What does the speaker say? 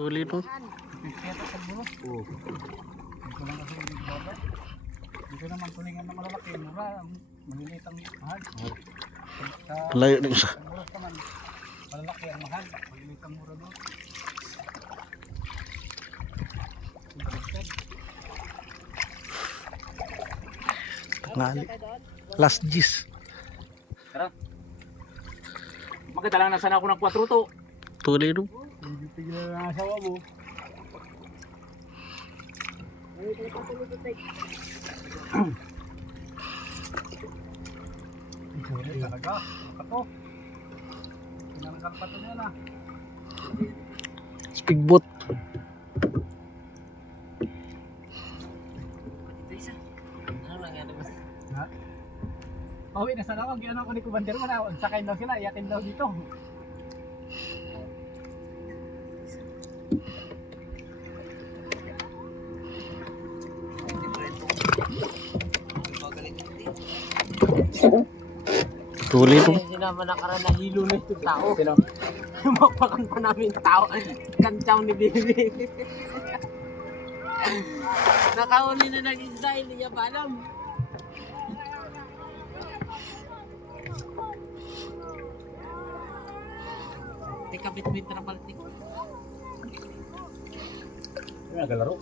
Tuloy no? Oo. Dito lang kasi yung baba. Dito naman tulingan na malalaki. Mura, maliliit ang mahal. Layo na isa. Sa Muros naman, malalaki ang mahal. Maliliit ang mura doon. Ngali. Last gis. Tara. Maganda lang na sana ako ng 4 to. Tuloy no? Hindi tigil na ang asawa mo. Ito talaga. Kato. Pinanggal pa ito niya na. Speedboat. Ha? Pauwi na sana ako. Gano'n ako ni Kubandir mo na. Sakayin daw sila. Iyakin daw dito. Tuloy no? Hindi naman nakaraan na hilo na itong tao. Sino? Mapakan pa namin tao. Kantsaw ni Bibi. Nakahuli na ng isda, hindi niya pa alam. Teka, bit-bit na pala. Nagalaro.